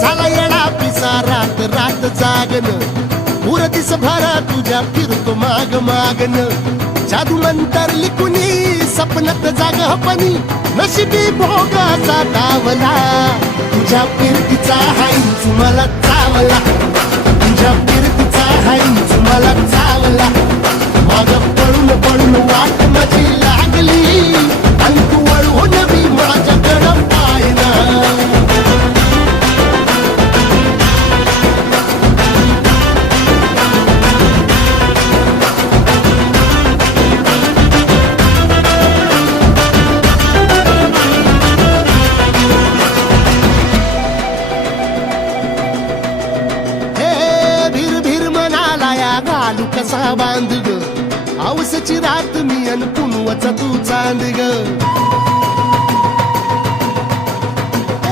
झाला येडा पिसा रात रात जागन पुर दिस भरा तुझ्या फिरतो माग मागन जादू मंतर लिकुनी सपनात जाग हपनी नशिबी भोगाचा दावला तुझ्या फिरतीचा हाईच मला चावला तुझ्या फिरतीचा हाईच मला चावला माग पळून पळून वाट माझी लागली आणि तू वळून मी माझ्याकडं पाहिना कसा बांध ग आवसची रात मी अन पुनवचा तू चांद ग